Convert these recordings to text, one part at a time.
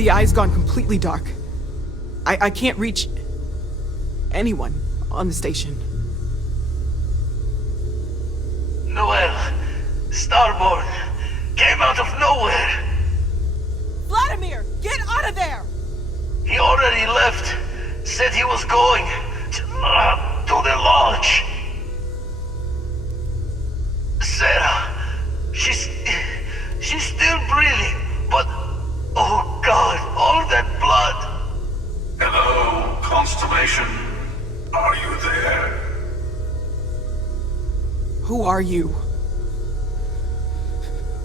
The eye's gone completely dark. I can't reach anyone on the station. Noel, Starborn, came out of nowhere. Vladimir, get out of there! He already left. Said he was going to the lodge. Sarah, she's still breathing, but oh God, all that blood. Hello, Constellation. Are you there? Who are you?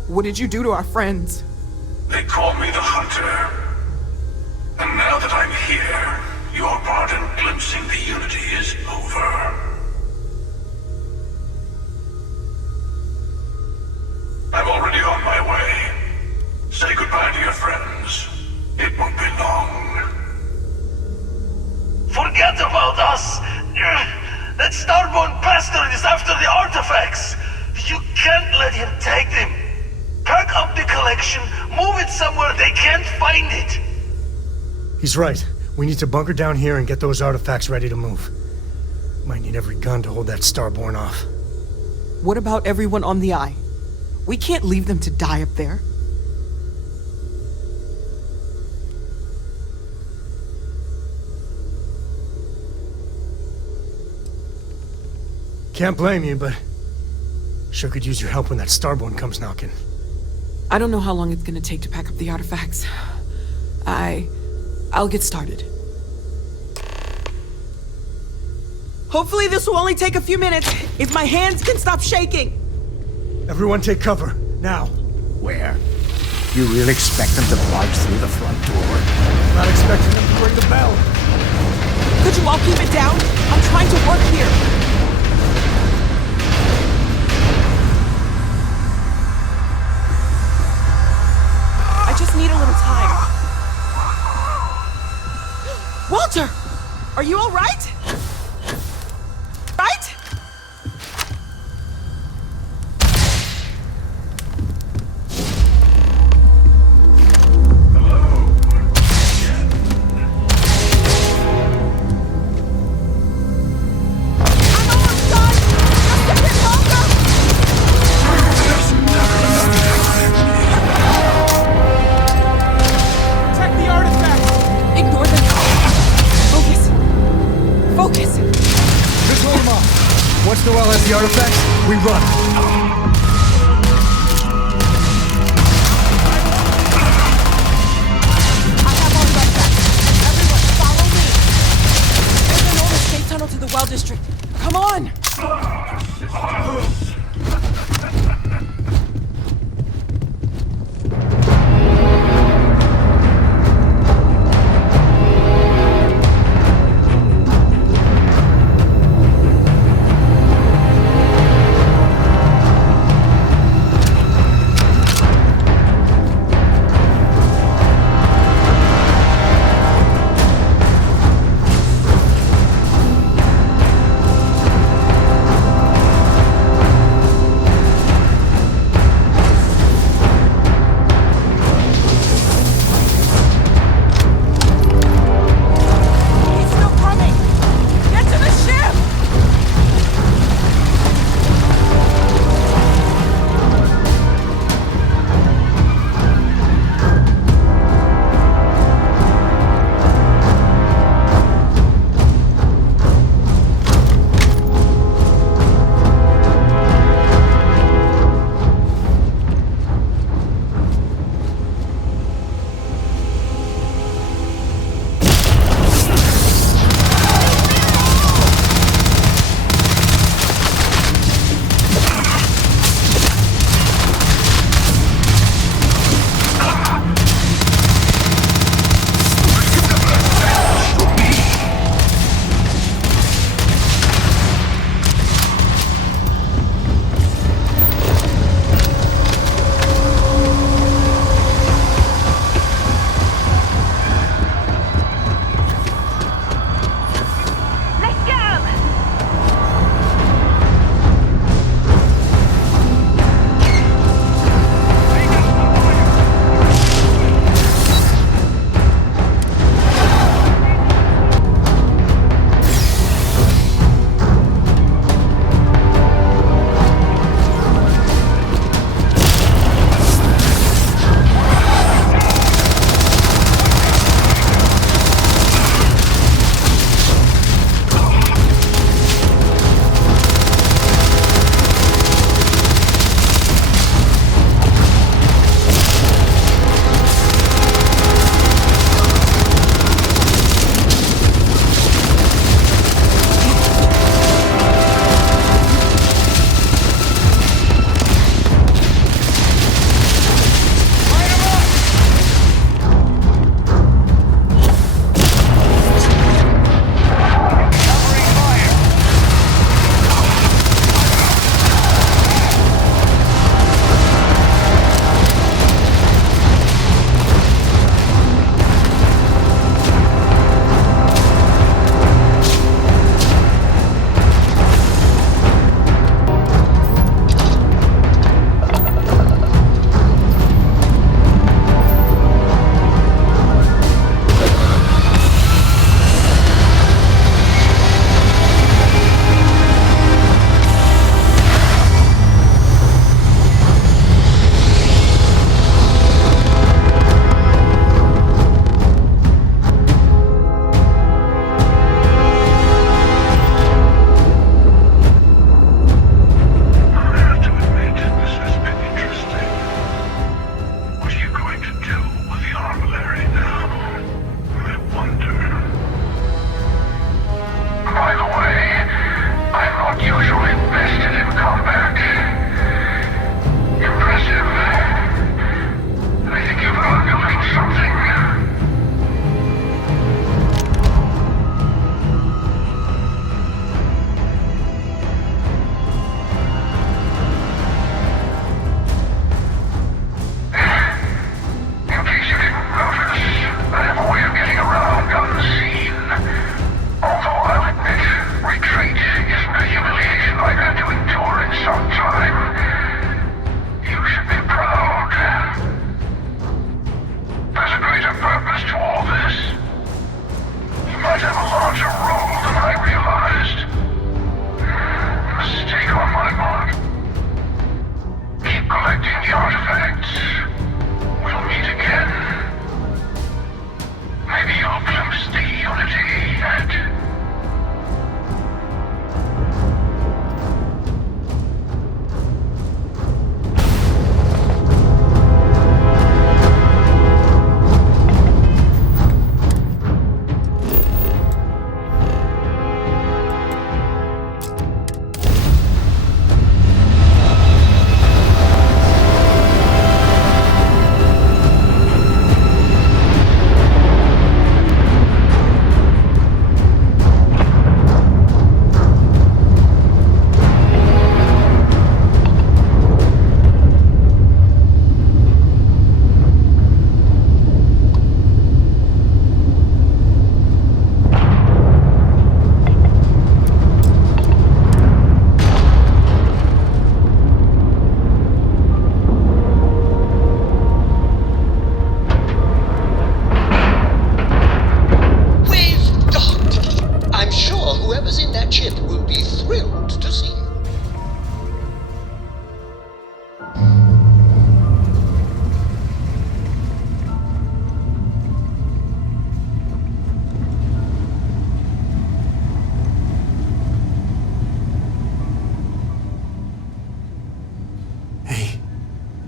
What did you do to our friends? They call me the Hunter. And now that I'm here, your part in glimpsing the Unity is over. I'm already on my way. Say goodbye to your friends. It won't be long. Forget about us! That Starborn bastard is after the artifacts! You can't let him take them! Pack up the collection, move it somewhere they can't find it! He's right. We need to bunker down here and get those artifacts ready to move. Might need every gun to hold that Starborn off. What about everyone on the Eye? We can't leave them to die up there. Can't blame you, but sure could use your help when that Starborn comes knocking. I don't know how long it's gonna take to pack up the artifacts. I'll get started. Hopefully this will only take a few minutes, if my hands can stop shaking! Everyone take cover, now. Where? You really expect them to barge through the front door? Not expecting them to ring the bell. Could you all keep it down? I'm trying to work here. I just need a little time. Walter! Are you all right? Right? Once Noel has the artifacts, we run. I have all the artifacts. Everyone, follow me. There's an old escape tunnel to the well district. Come on!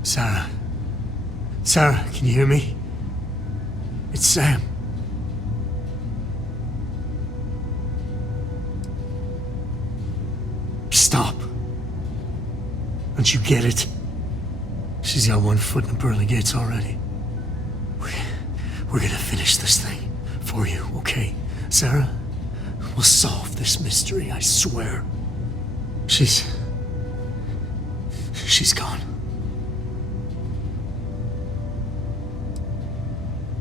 Sarah. Sarah, can you hear me? It's Sam. Stop. Don't you get it? She's got one foot in the pearly gates already. We're gonna finish this thing for you, okay? Sarah? We'll solve this mystery, I swear. She's gone.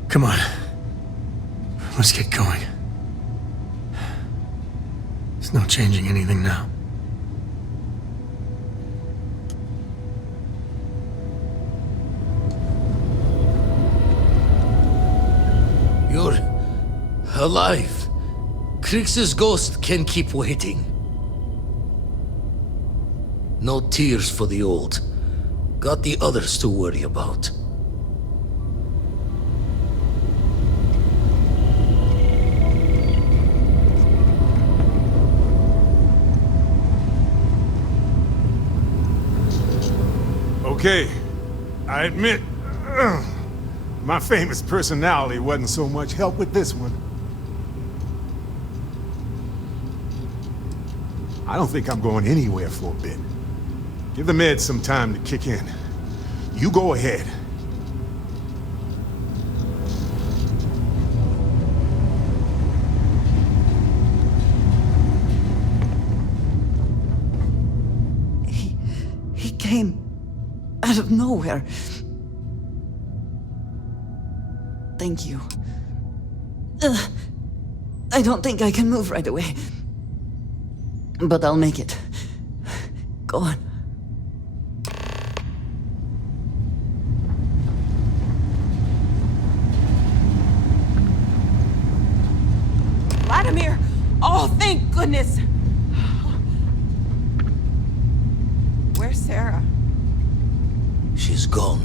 Come on. Let's get going. There's no changing anything now. You're alive. Krix's ghost can keep waiting. No tears for the old. Got the others to worry about. Okay, I admit, my famous personality wasn't so much help with this one. I don't think I'm going anywhere for a bit. Give the meds some time to kick in. You go ahead. He came out of nowhere. Thank you. I don't think I can move right away. But I'll make it. Go on. Vladimir! Oh, thank goodness! Where's Sarah? She's gone.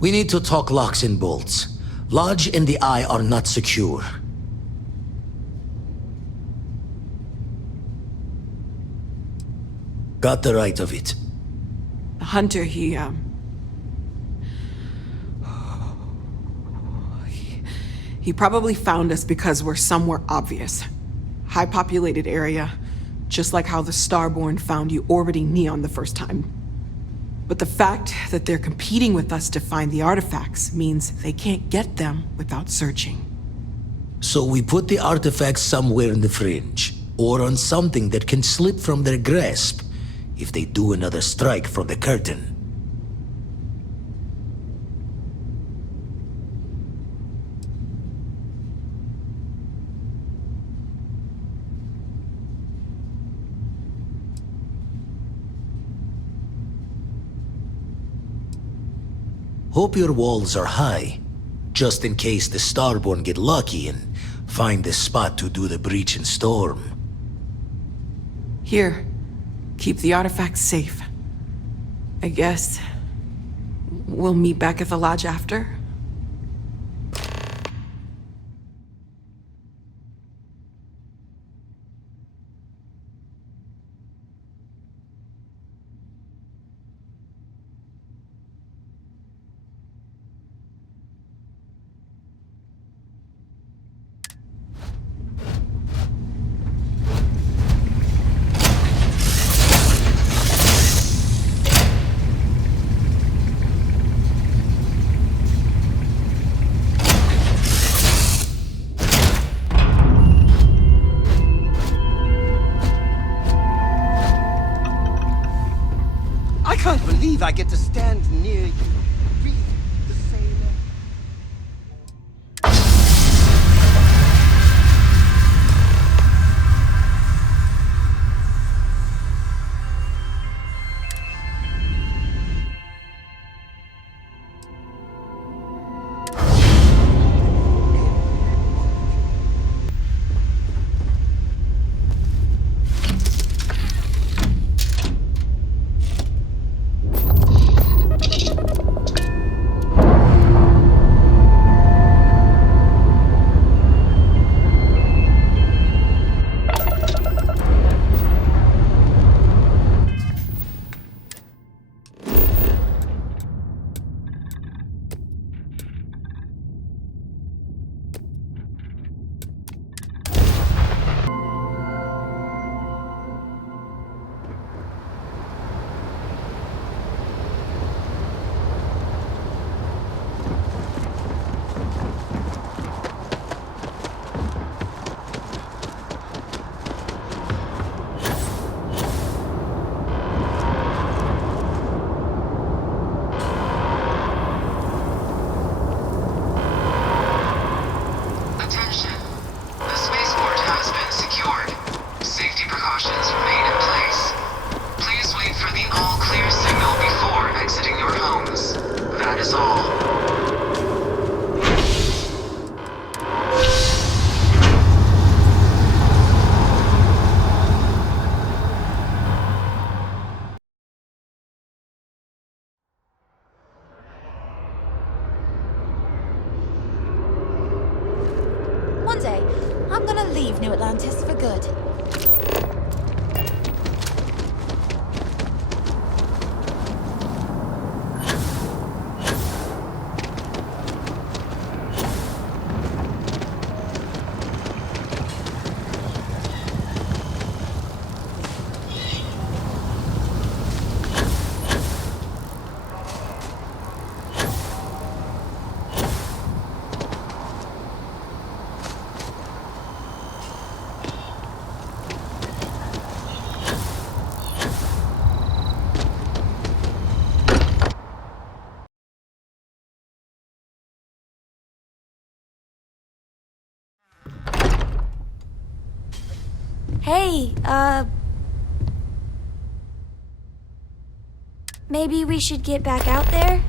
We need to talk locks and bolts. Lodge and the Eye are not secure. Got the right of it. The hunter, he probably found us because we're somewhere obvious. High-populated area, just like how the Starborn found you orbiting Neon the first time. But the fact that they're competing with us to find the artifacts means they can't get them without searching. So we put the artifacts somewhere in the fringe, or on something that can slip from their grasp if they do another strike from the curtain. Hope your walls are high, just in case the Starborn get lucky and find the spot to do the breach and storm. Here, keep the artifacts safe. I guess we'll meet back at the lodge after? I can't believe I get to stand near you. Breathe the same air. Monday. I'm gonna leave New Atlantis for good. Hey, maybe we should get back out there?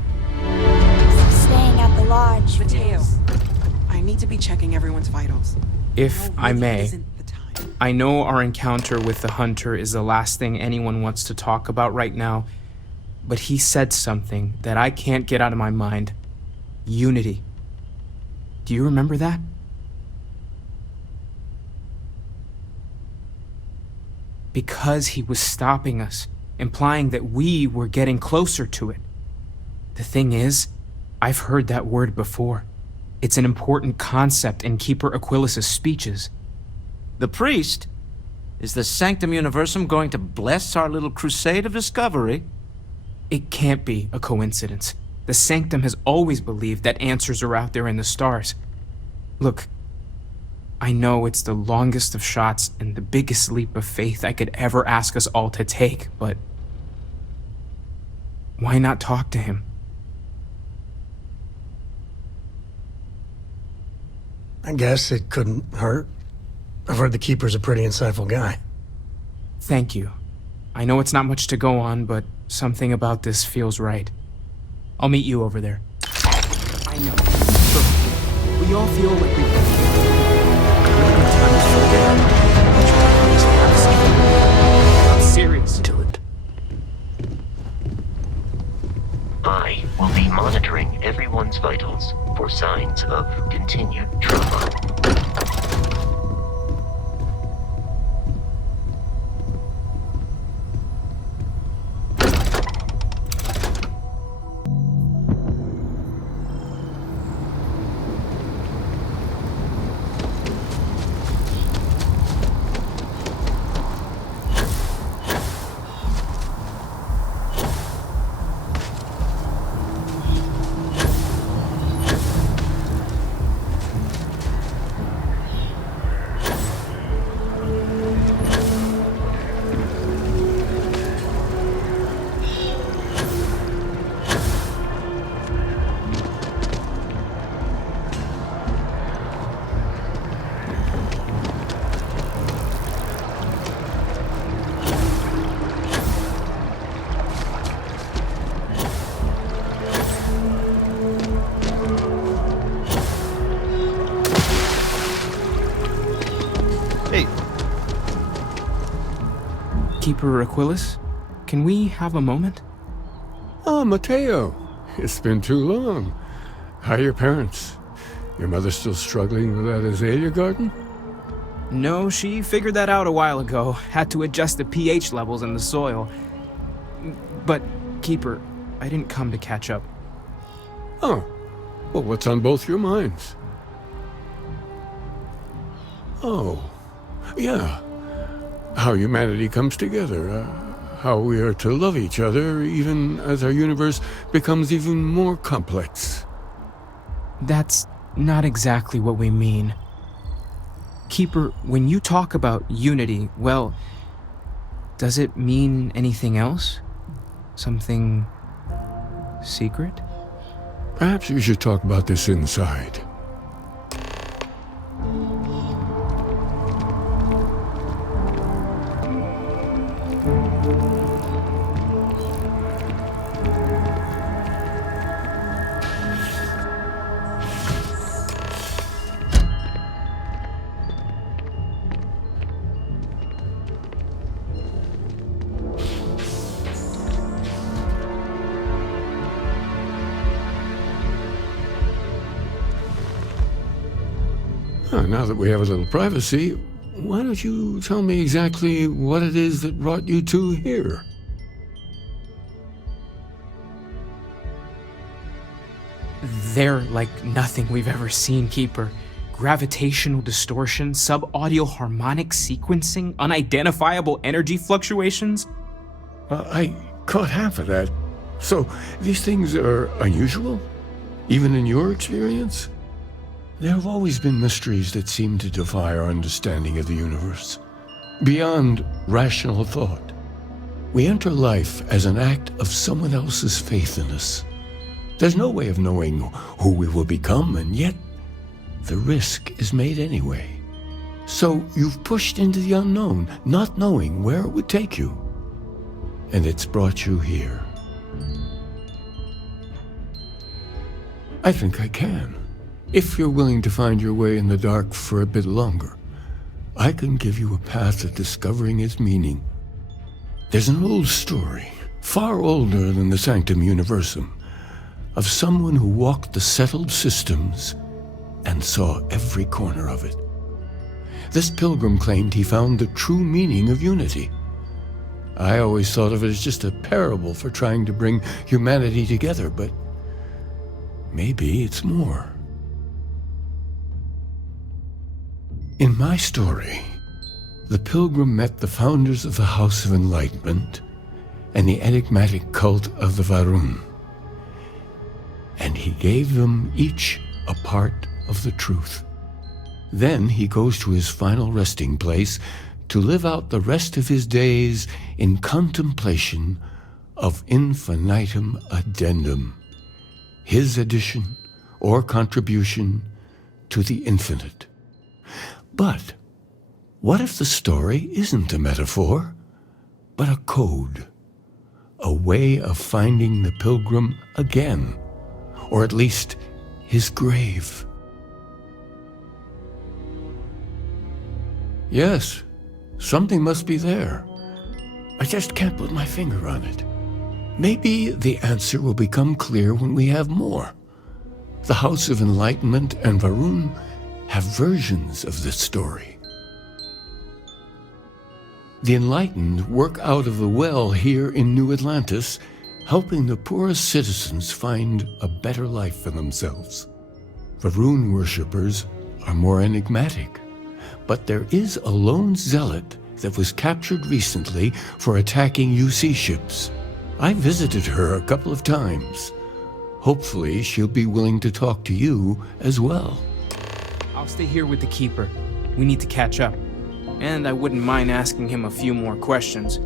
Staying at the lodge. Mateo, I need to be checking everyone's vitals. If I Really may, isn't the time. I know our encounter with the hunter is the last thing anyone wants to talk about right now, but he said something that I can't get out of my mind. Unity. Do you remember that? Because he was stopping us, implying that we were getting closer to it. The thing is, I've heard that word before. It's an important concept in Keeper Aquilas's speeches. The priest? Is the Sanctum Universum going to bless our little crusade of discovery? It can't be a coincidence. The Sanctum has always believed that answers are out there in the stars. Look, I know it's the longest of shots and the biggest leap of faith I could ever ask us all to take, but why not talk to him? I guess it couldn't hurt. I've heard the Keeper's a pretty insightful guy. Thank you. I know it's not much to go on, but something about this feels right. I'll meet you over there. I know. Look, we all feel like we've been here. I'm serious. I will be monitoring everyone's vitals for signs of continued trauma. Keeper Aquilas, can we have a moment? Oh, Mateo. It's been too long. How are your parents? Your mother still struggling with that azalea garden? No, she figured that out a while ago. Had to adjust the pH levels in the soil. But, Keeper, I didn't come to catch up. Oh. Well, what's on both your minds? Oh. Yeah. How humanity comes together. How we are to love each other even as our universe becomes even more complex. That's not exactly what we mean. Keeper, when you talk about unity, well, does it mean anything else? Something secret? Perhaps we should talk about this inside. Now that we have a little privacy, why don't you tell me exactly what it is that brought you two here? They're like nothing we've ever seen, Keeper. Gravitational distortion, sub-audio harmonic sequencing, unidentifiable energy fluctuations. I caught half of that. So, these things are unusual? Even in your experience? There have always been mysteries that seem to defy our understanding of the universe. Beyond rational thought. We enter life as an act of someone else's faith in us. There's no way of knowing who we will become, and yet the risk is made anyway. So you've pushed into the unknown, not knowing where it would take you. And it's brought you here. I think I can. If you're willing to find your way in the dark for a bit longer, I can give you a path to discovering its meaning. There's an old story, far older than the Sanctum Universum, of someone who walked the settled systems and saw every corner of it. This pilgrim claimed he found the true meaning of unity. I always thought of it as just a parable for trying to bring humanity together, but maybe it's more. In my story, the pilgrim met the founders of the House of Enlightenment and the enigmatic cult of the Varun, and he gave them each a part of the truth. Then he goes to his final resting place to live out the rest of his days in contemplation of infinitum addendum, his addition or contribution to the infinite. But what if the story isn't a metaphor, but a code, a way of finding the pilgrim again, or at least his grave? Yes, something must be there. I just can't put my finger on it. Maybe the answer will become clear when we have more. The House of Enlightenment and Varun have versions of this story. The Enlightened work out of the well here in New Atlantis, helping the poorest citizens find a better life for themselves. Varun worshippers are more enigmatic, but there is a lone zealot that was captured recently for attacking UC ships. I visited her a couple of times. Hopefully she'll be willing to talk to you as well. I'll stay here with the Keeper. We need to catch up. And I wouldn't mind asking him a few more questions.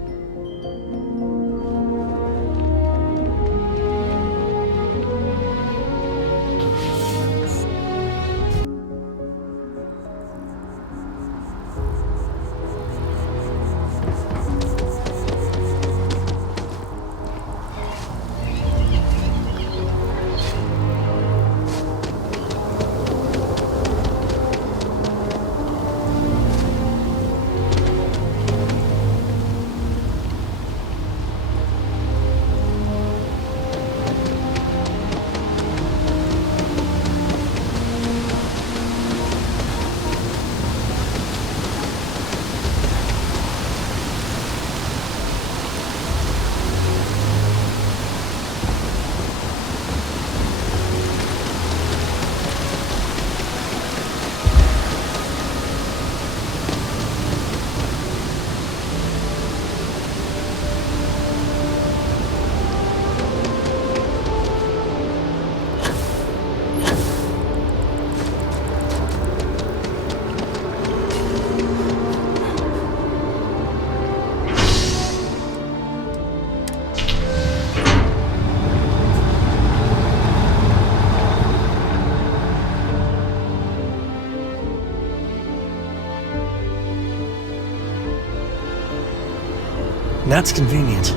That's convenient.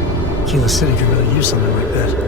HYLA City could really use something like that.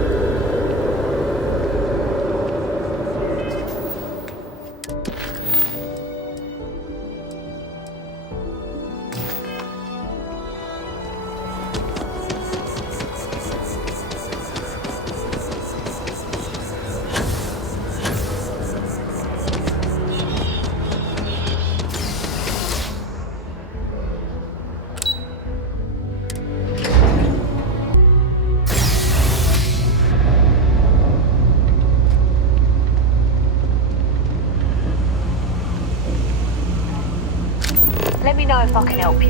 Let me know if I can help you.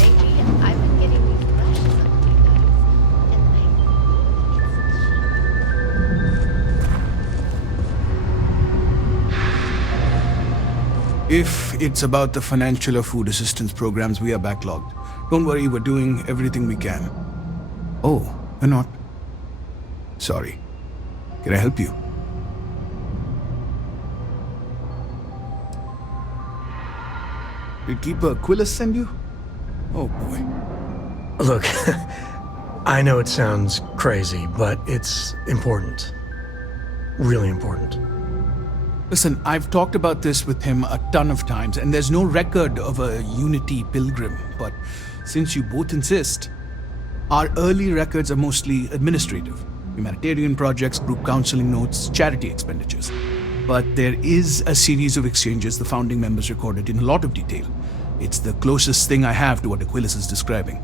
Lately, I've been getting these rashes on my nose, If it's about the financial or food assistance programs, we are backlogged. Don't worry, we're doing everything we can. Oh, we're not. Sorry. Can I help you? Did Keeper Quillis send you? Oh boy. Look, I know it sounds crazy, but it's important. Really important. Listen, I've talked about this with him a ton of times, and there's no record of a Unity pilgrim, but since you both insist, our early records are mostly administrative. Humanitarian projects, group counseling notes, charity expenditures. But there is a series of exchanges the founding members recorded in a lot of detail. It's the closest thing I have to what Aquilus is describing.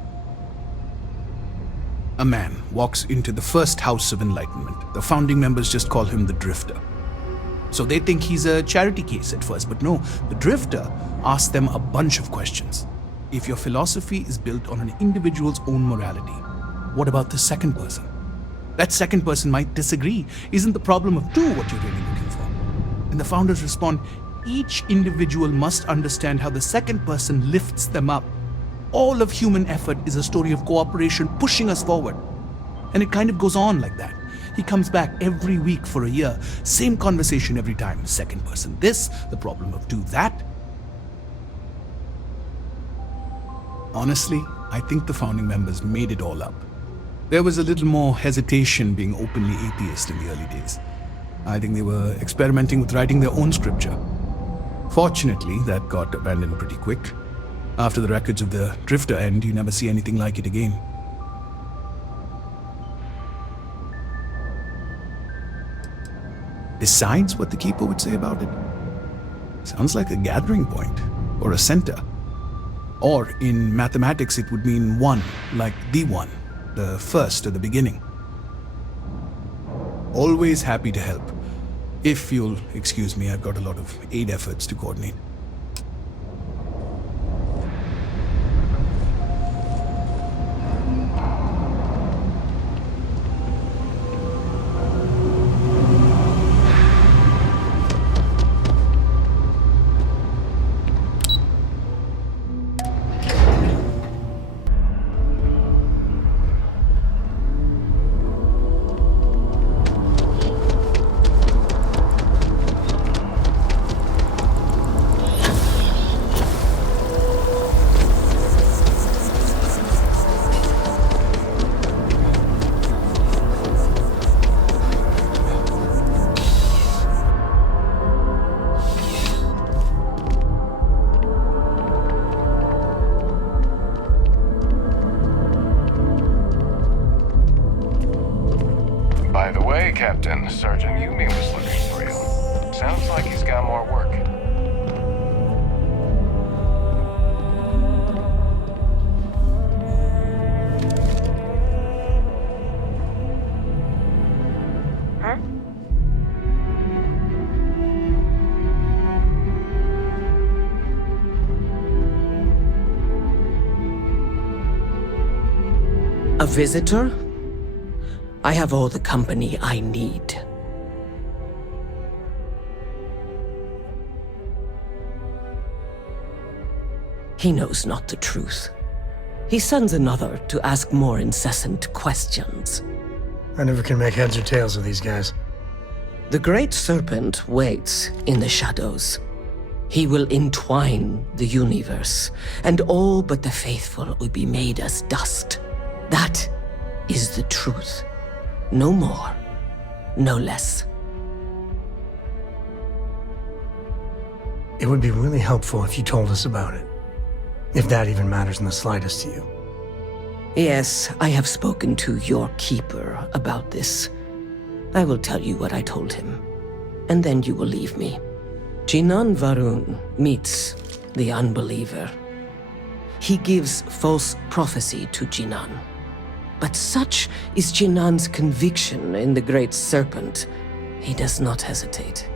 A man walks into the first House of Enlightenment. The founding members just call him the Drifter. So they think he's a charity case at first, but no, the Drifter asks them a bunch of questions. If your philosophy is built on an individual's own morality, what about the second person? That second person might disagree. Isn't the problem of two what you're really looking for? And the founders respond, each individual must understand how the second person lifts them up. All of human effort is a story of cooperation pushing us forward. And it kind of goes on like that. He comes back every week for a year. Same conversation every time. Second person this, the problem of two that. Honestly, I think the founding members made it all up. There was a little more hesitation being openly atheist in the early days. I think they were experimenting with writing their own scripture. Fortunately, that got abandoned pretty quick. After the records of the Drifter end, you never see anything like it again. Besides what the Keeper would say about it, sounds like a gathering point, or a center. Or in mathematics, it would mean one, like the one, the first or the beginning. Always happy to help. If you'll excuse me, I've got a lot of aid efforts to coordinate. Captain, Sergeant Yumi was looking for you. Sounds like he's got more work. Huh? A visitor? I have all the company I need. He knows not the truth. He sends another to ask more incessant questions. I never can make heads or tails of these guys. The Great Serpent waits in the shadows. He will entwine the universe, and all but the faithful will be made as dust. That is the truth. No more, no less. It would be really helpful if you told us about it. If that even matters in the slightest to you. Yes, I have spoken to your keeper about this. I will tell you what I told him, and then you will leave me. Jinan Varun meets the unbeliever. He gives false prophecy to Jinan. But such is Jinan's conviction in the Great Serpent, he does not hesitate.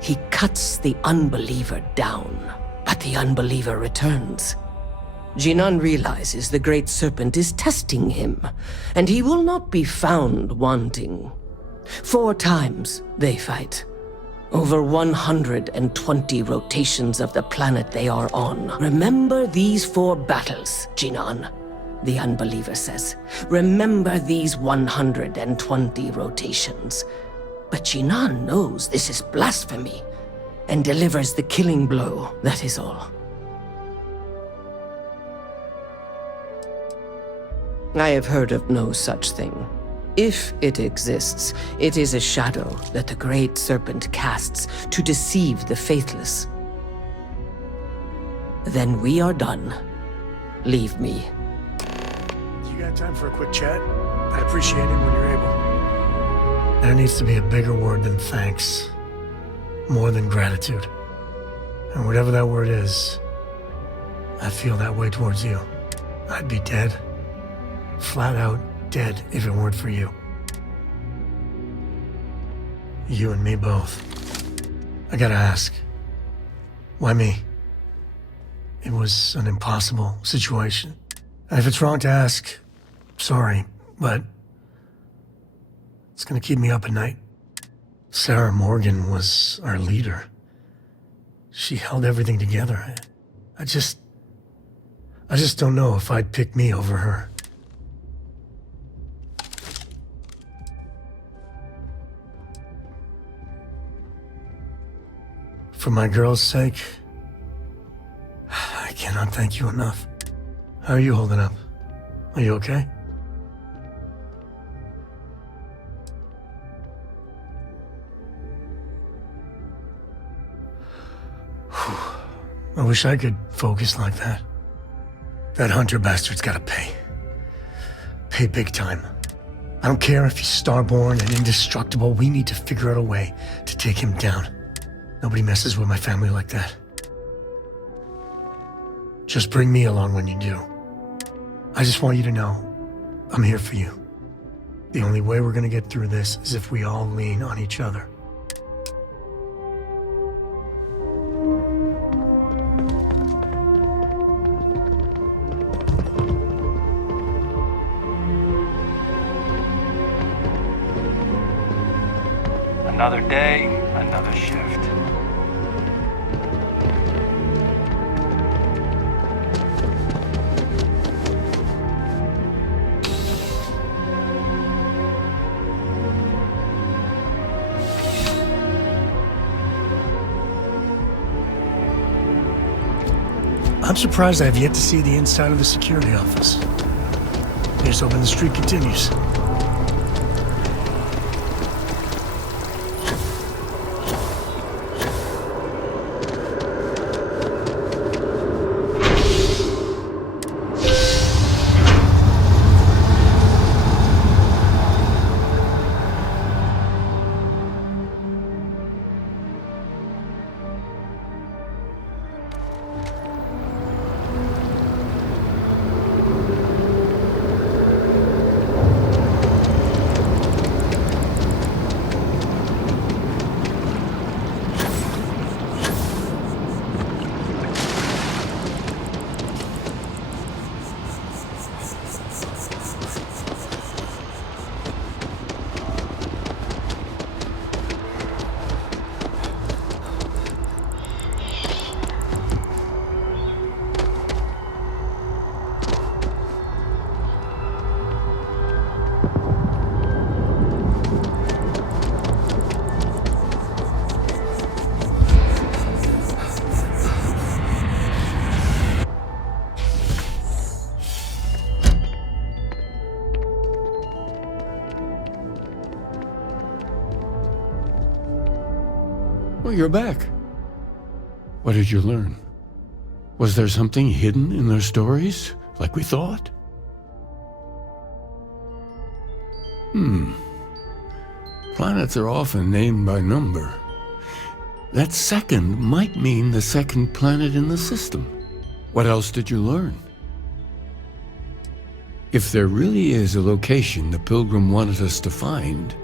He cuts the unbeliever down, but the unbeliever returns. Jinan realizes the Great Serpent is testing him, and he will not be found wanting. 4 times they fight. Over 120 rotations of the planet they are on. Remember these 4 battles, Jinan, the unbeliever says. Remember these 120 rotations. But Jinan knows this is blasphemy, and delivers the killing blow, that is all. I have heard of no such thing. If it exists, it is a shadow that the Great Serpent casts to deceive the faithless. Then we are done. Leave me. You got time for a quick chat? I'd appreciate it when you're able. There needs to be a bigger word than thanks. More than gratitude. And whatever that word is, I feel that way towards you. I'd be dead. Flat out dead if it weren't for you. You and me both. I gotta ask, why me? It was an impossible situation. And if it's wrong to ask, sorry, but it's gonna keep me up at night. Sarah Morgan was our leader. She held everything together. I just don't know if I'd pick me over her. For my girl's sake, I cannot thank you enough. How are you holding up? Are you okay? I wish I could focus like that. That Hunter bastard's gotta pay. Pay big time. I don't care if he's starborn and indestructible, we need to figure out a way to take him down. Nobody messes with my family like that. Just bring me along when you do. I just want you to know, I'm here for you. The only way we're gonna get through this is if we all lean on each other. Another day, another shift. I'm surprised I have yet to see the inside of the security office. Here's hoping the streak continues. Well, you're back. What did you learn? Was there something hidden in their stories, like we thought? Planets are often named by number. That second might mean the second planet in the system. What else did you learn? If there really is a location the Pilgrim wanted us to find,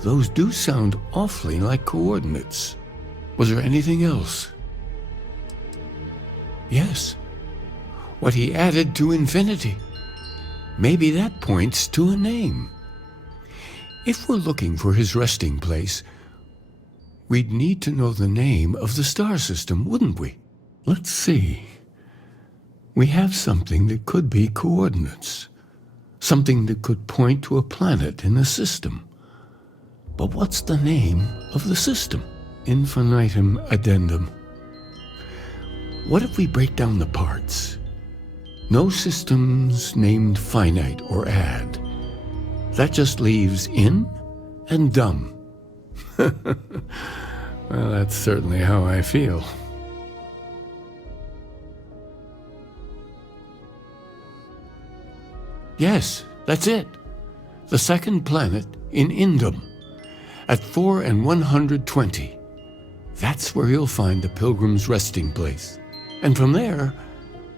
those do sound awfully like coordinates. Was there anything else? Yes. What he added to infinity. Maybe that points to a name. If we're looking for his resting place, we'd need to know the name of the star system, wouldn't we? Let's see. We have something that could be coordinates. Something that could point to a planet in the system. But what's the name of the system? Infinitum addendum. What if we break down the parts? No systems named finite or add. That just leaves in and dumb. Well, that's certainly how I feel. Yes, that's it. The second planet in Indum, at 4 and 120. That's where you'll find the Pilgrim's resting place. And from there,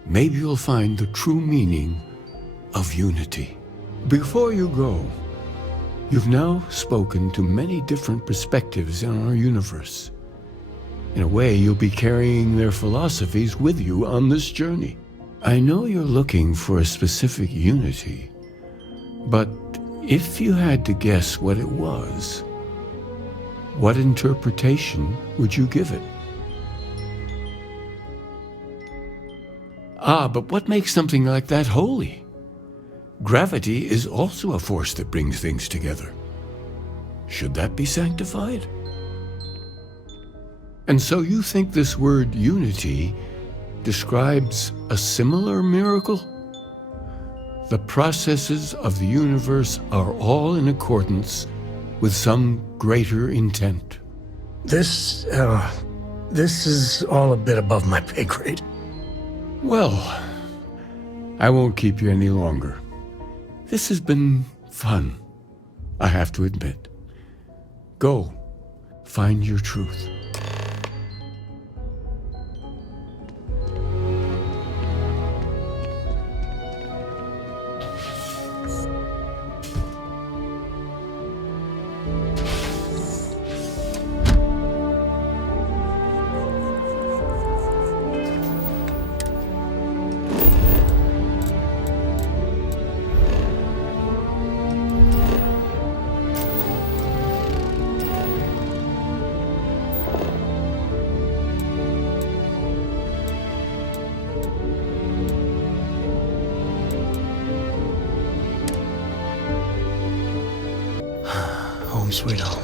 maybe you'll find the true meaning of unity. Before you go, you've now spoken to many different perspectives in our universe. In a way, you'll be carrying their philosophies with you on this journey. I know you're looking for a specific unity, but if you had to guess what it was, what interpretation would you give it? But what makes something like that holy? Gravity is also a force that brings things together. Should that be sanctified? And so you think this word unity describes a similar miracle? The processes of the universe are all in accordance with some greater intent. This is all a bit above my pay grade. Well, I won't keep you any longer. This has been fun, I have to admit. Go, find your truth. Home sweet home.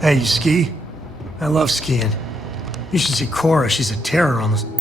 Hey, you ski? I love skiing. You should see Cora. She's a terror on the...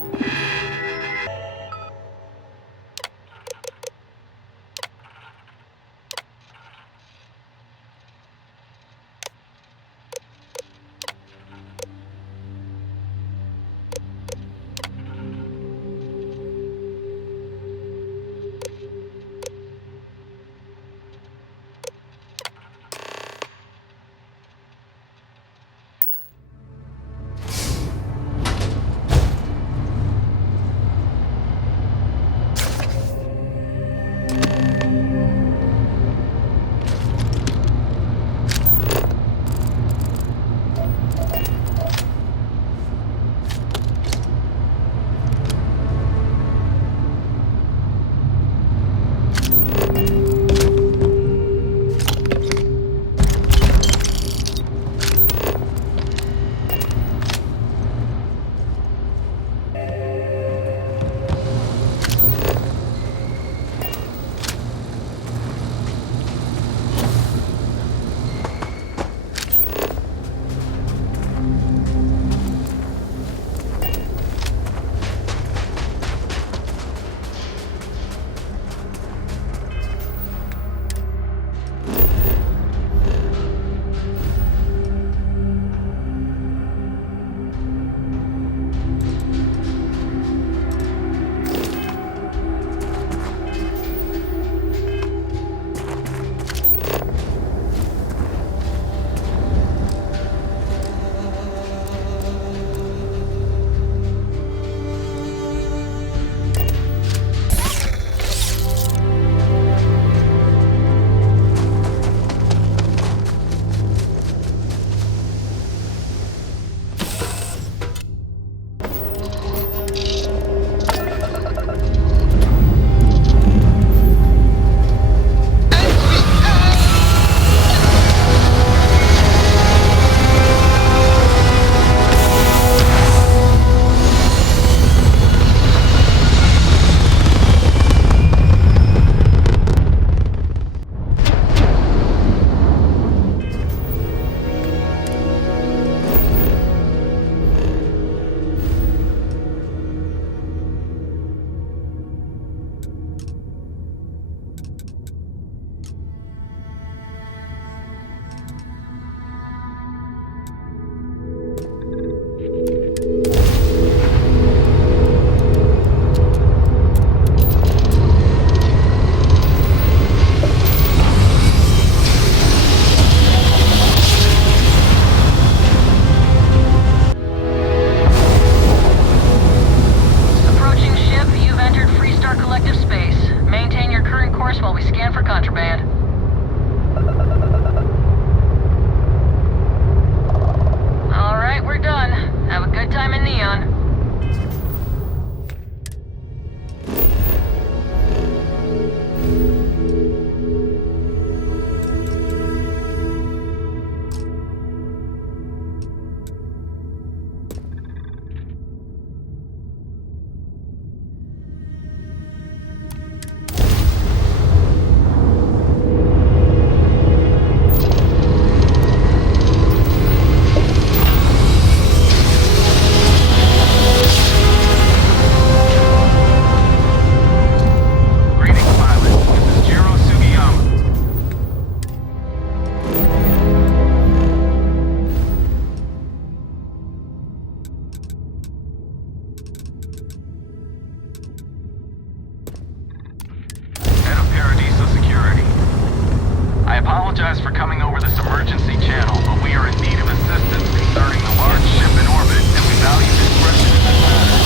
apologize for coming over this emergency channel, but we are in need of assistance concerning the large ship in orbit, and we value discretion in this matter.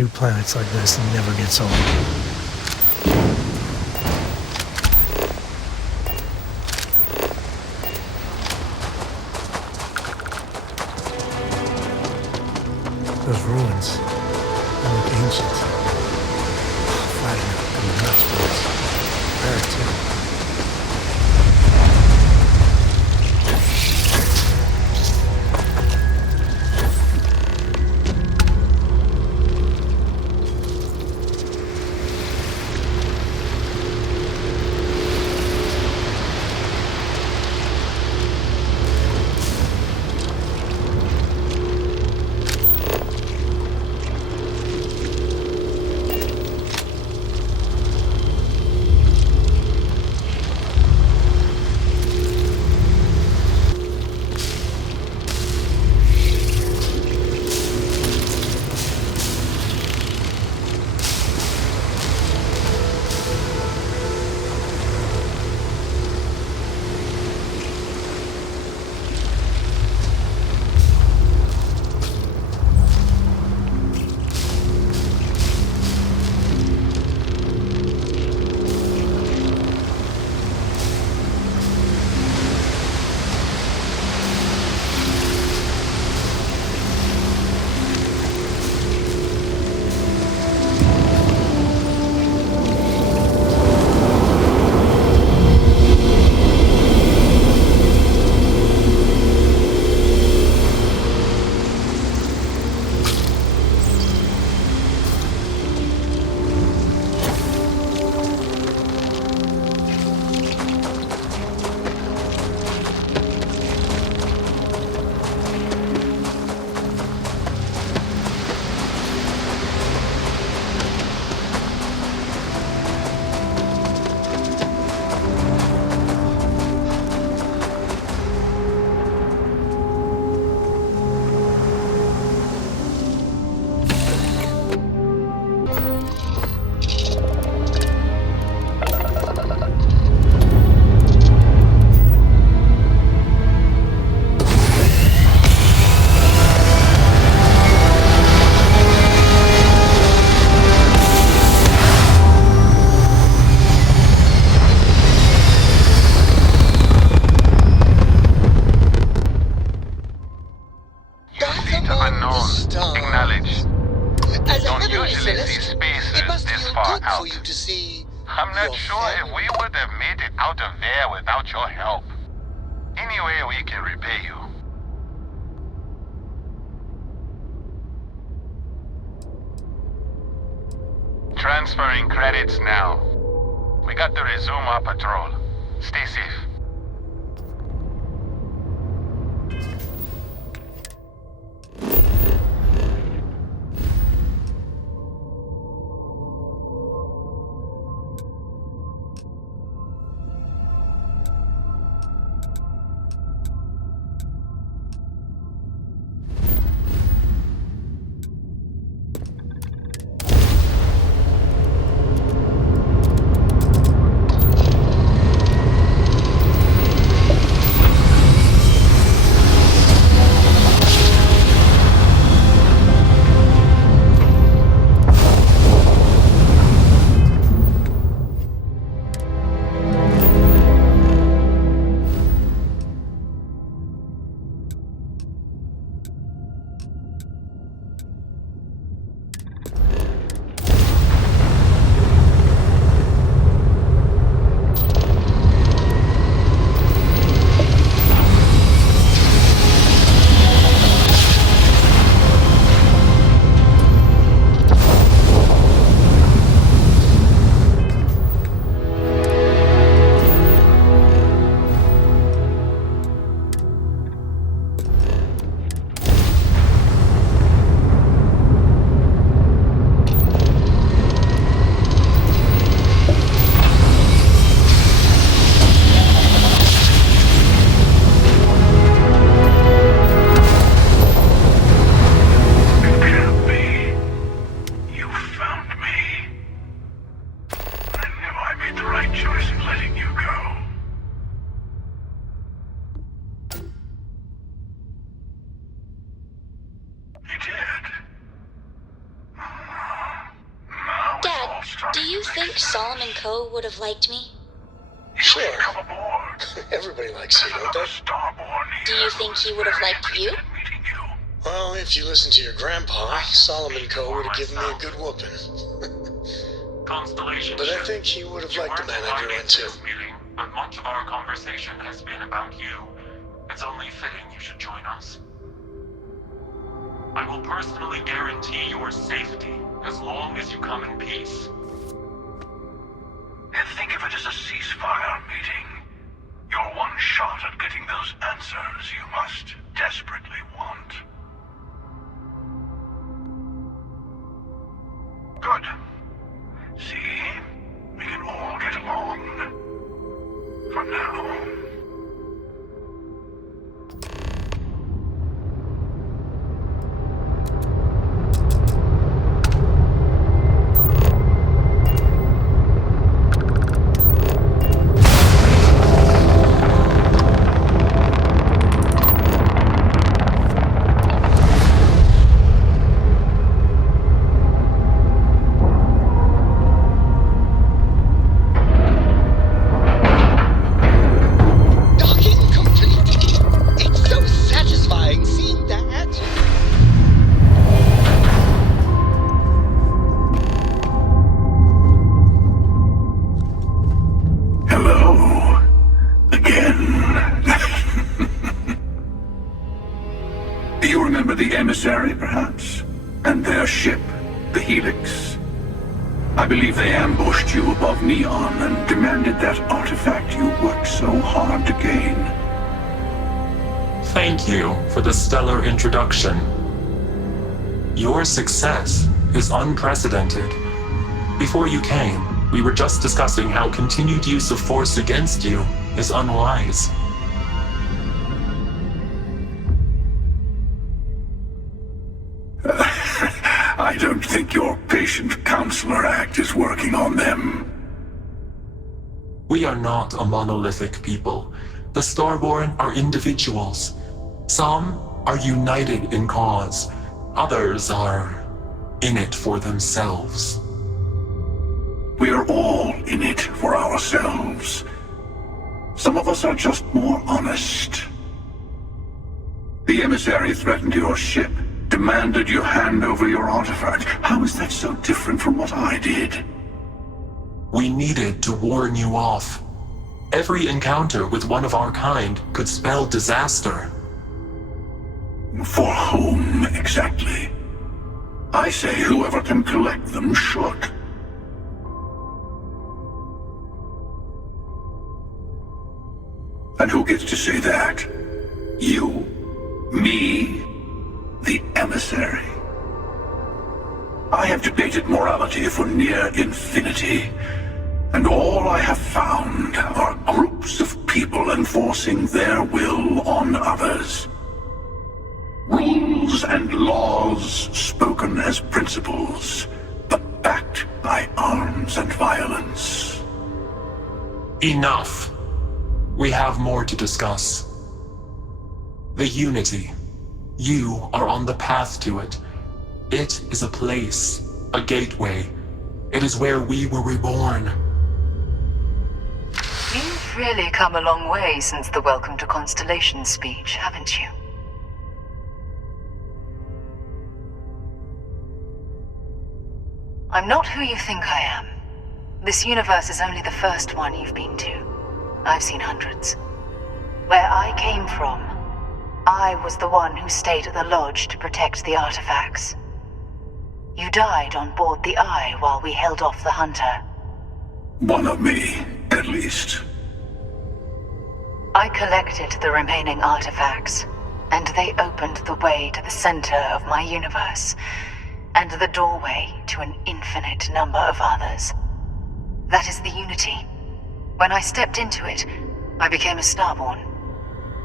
new planets like this never gets old. Those ruins, they look ancient. Flattening out, going nuts for us. Rare too. I'm not sure if we would have made it out of there without your help. Anyway, we can repay you. Transferring credits now. We got to resume our patrol. Stay safe. Coe would have liked me? Sure. Everybody likes you, don't they? Do you think he would have liked you? Well, if you listen to your grandpa, Solomon Coe would have given me a good whooping. Constellation. But I think he would have liked the manager one too. But much of our conversation has been about you. It's only fitting you should join us. I will personally guarantee your safety as long as you come in peace. And think of it as a ceasefire meeting. Your one shot at getting those answers you must desperately want. Good. See? We can all get along. For now. Emissary, perhaps? And their ship, the Helix. I believe they ambushed you above Neon and demanded that artifact you worked so hard to gain. Thank you for the stellar introduction. Your success is unprecedented. Before you came, we were just discussing how continued use of force against you is unwise. I don't think your patient counselor act is working on them. We are not a monolithic people. The Starborn are individuals. Some are united in cause. Others are in it for themselves. We are all in it for ourselves. Some of us are just more honest. The emissary threatened your ship, demanded you hand over your artifact. How is that so different from what I did? We needed to warn you off. Every encounter with one of our kind could spell disaster. For whom, exactly? I say whoever can collect them should. And who gets to say that? You? Me? The emissary? I have debated morality for near infinity, and all I have found are groups of people enforcing their will on others. Rules and laws spoken as principles, but backed by arms and violence. Enough. We have more to discuss. The Unity. You are on the path to it. It is a place, a gateway. It is where we were reborn. You've really come a long way since the Welcome to Constellation speech, haven't you? I'm not who you think I am. This universe is only the first one you've been to. I've seen hundreds. Where I came from, I was the one who stayed at the lodge to protect the artifacts. You died on board the Eye while we held off the Hunter. One of me, at least. I collected the remaining artifacts, and they opened the way to the center of my universe, and the doorway to an infinite number of others. That is the Unity. When I stepped into it, I became a Starborn.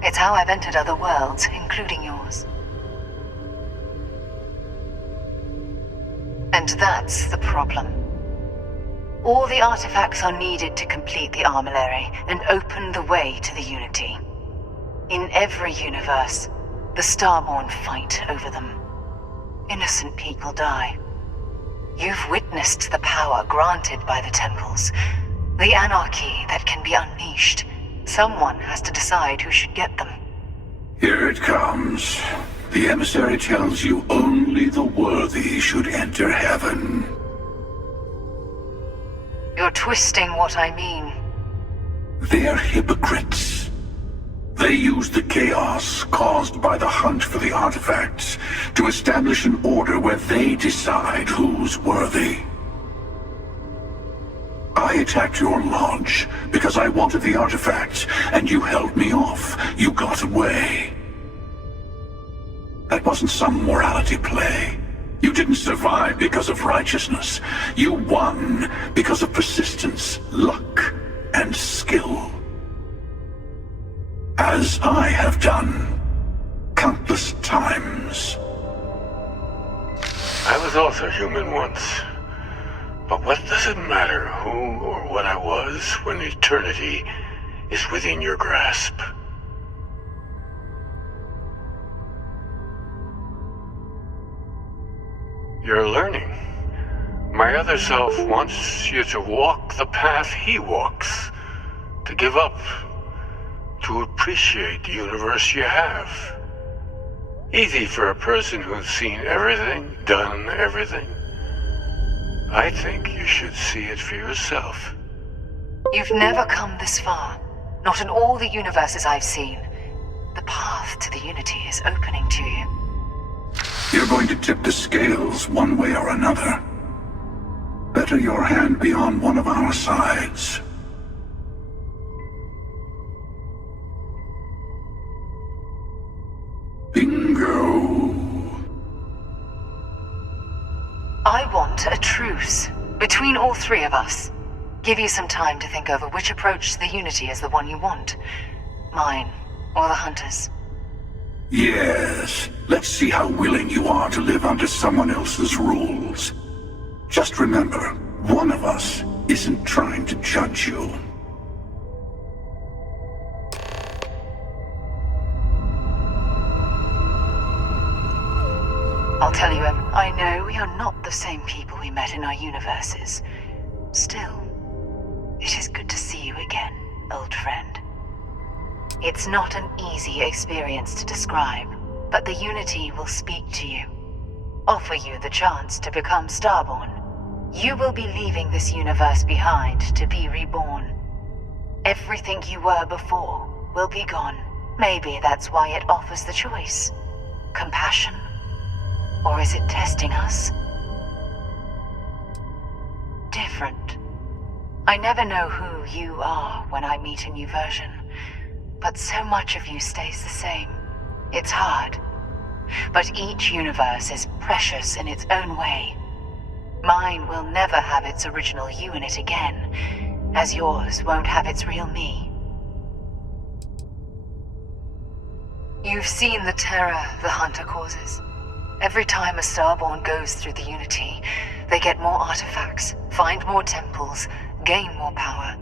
It's how I've entered other worlds, including yours. And that's the problem. All the artifacts are needed to complete the armillary and open the way to the Unity. In every universe, the Starborn fight over them. Innocent people die. You've witnessed the power granted by the temples, The anarchy that can be unleashed. Someone has to decide who should get them. Here it comes. The emissary tells you only the worthy should enter heaven. You're twisting what I mean. They're hypocrites. They use the chaos caused by the hunt for the artifacts to establish an order where they decide who's worthy. I attacked your lodge because I wanted the artifacts, and you held me off. You got away. That wasn't some morality play. You didn't survive because of righteousness. You won because of persistence, luck, and skill. As I have done countless times. I was also human once. But what does it matter who or what I was when eternity is within your grasp? You're learning. My other self wants you to walk the path he walks, to give up, to appreciate the universe you have. Easy for a person who's seen everything, done everything. I think you should see it for yourself. You've never come this far. Not in all the universes I've seen. The path to the Unity is opening to you. You're going to tip the scales one way or another. Better your hand be on one of our sides. Bingo. I want a truce between all three of us. Give you some time to think over which approach to the Unity is the one you want. Mine, or the Hunters. Yes. Let's see how willing you are to live under someone else's rules. Just remember, one of us isn't trying to judge you. I'll tell you, I know we are not the same people we met in our universes. Still, it is good to see you again, old friend. It's not an easy experience to describe, but the Unity will speak to you. Offer you the chance to become Starborn. You will be leaving this universe behind to be reborn. Everything you were before will be gone. Maybe that's why it offers the choice. Compassion? Or is it testing us? Different. I never know who you are when I meet a new version, but so much of you stays the same. It's hard. But each universe is precious in its own way. Mine will never have its original you in it again, as yours won't have its real me. You've seen the terror the Hunter causes. Every time a Starborn goes through the Unity, they get more artifacts, find more temples, gain more power.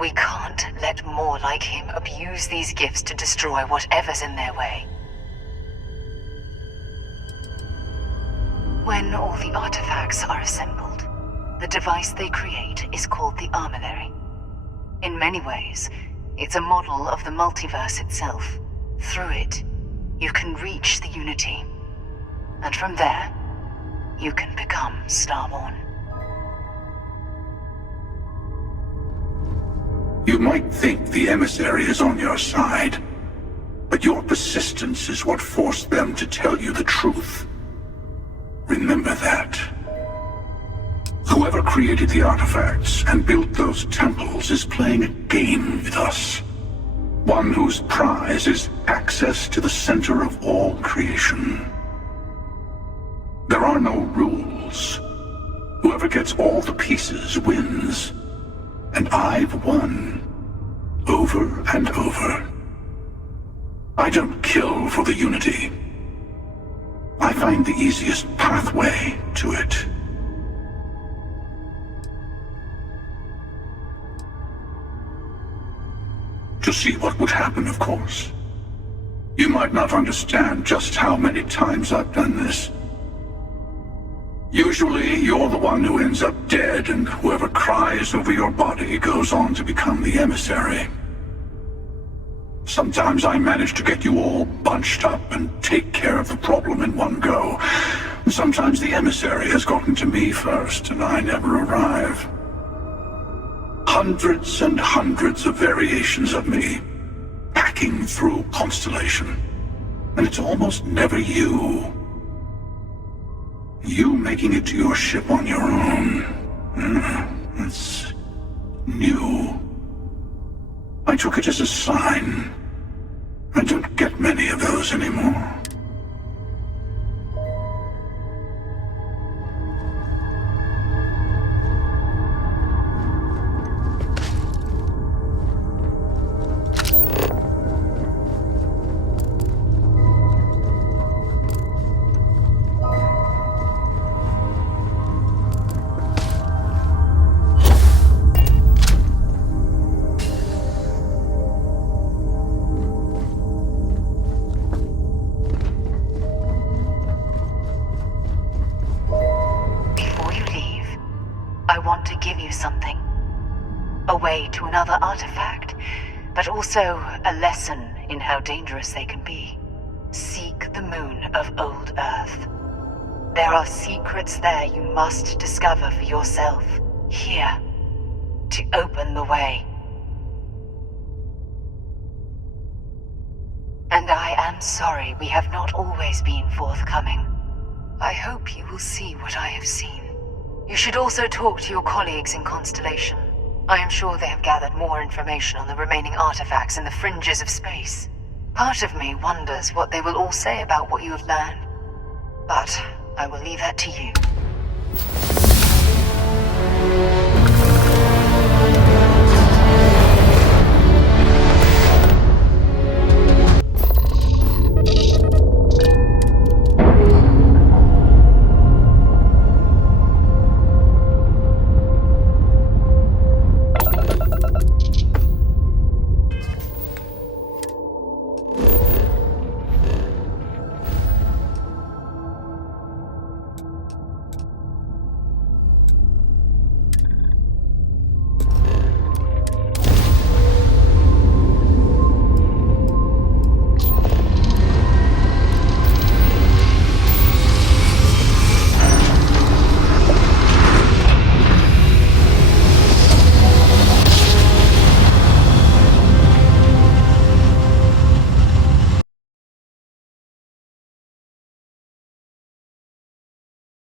We can't let more like him abuse these gifts to destroy whatever's in their way. When all the artifacts are assembled, the device they create is called the Armillary. In many ways, it's a model of the multiverse itself. Through it, you can reach the Unity. And from there, you can become Starborn. You might think the emissary is on your side, but your persistence is what forced them to tell you the truth. Remember that. Whoever created the artifacts and built those temples is playing a game with us. One whose prize is access to the center of all creation. There are no rules. Whoever gets all the pieces wins. And I've won. Over and over. I don't kill for the Unity. I find the easiest pathway to it. To see what would happen, of course. You might not understand just how many times I've done this. Usually, you're the one who ends up dead, and whoever cries over your body goes on to become the emissary. Sometimes I manage to get you all bunched up and take care of the problem in one go. Sometimes the emissary has gotten to me first, and I never arrive. Hundreds and hundreds of variations of me, packing through Constellation. And it's almost never you. You making it to your ship on your own. It's new. I took it as a sign. I don't get many of those anymore. Another artifact, but also a lesson in how dangerous they can be. Seek the moon of old Earth. There are secrets there you must discover for yourself, here, to open the way. And I am sorry we have not always been forthcoming. I hope you will see what I have seen. You should also talk to your colleagues in Constellation. I am sure they have gathered more information on the remaining artifacts in the fringes of space. Part of me wonders what they will all say about what you have learned. But I will leave that to you.